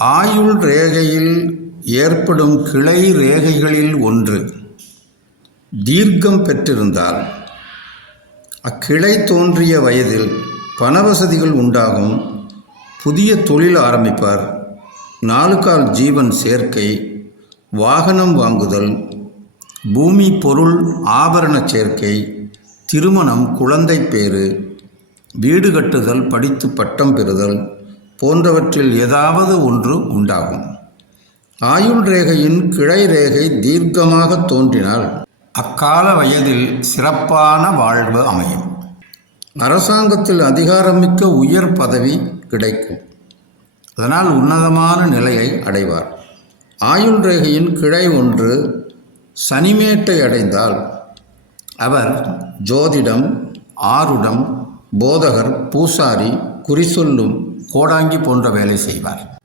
ஆயுள் ரேகையில் ஏற்படும் கிளை ரேகைகளில் ஒன்று. தீர்க்கம் பெற்றிருந்தால். அக்கிளை தோன்றிய வயதில் பணவசதிகள் உண்டாகும். புதிய தொழில் ஆரம்பிப்பார். நாலுகால் ஜீவன் சேர்க்கை வாகனம் வாங்குதல் பூமி பொருள் ஆபரண சேர்க்கை திருமணம் குழந்தை பேறு வீடு கட்டுதல் படித்து பட்டம் பெறுதல் போன்றவற்றில் ஏதாவது ஒன்று உண்டாகும். ஆயுள் ரேகையின் கிளை ரேகை தீர்க்கமாக தோன்றினால் அக்கால வயதில் சிறப்பான வாழ்வு அமையும். அரசாங்கத்தில் அதிகாரமிக்க உயர் பதவி கிடைக்கும். அதனால் உன்னதமான நிலையை அடைவார். ஆயுள் ரேகையின் கிளை ஒன்று சனிமேட்டை அடைந்தால் அவர் ஜோதிடம் ஆருடம் போதகர் பூசாரி குறிசொல்லும் கோடாங்கி போன்ற வேலை செய்வார்.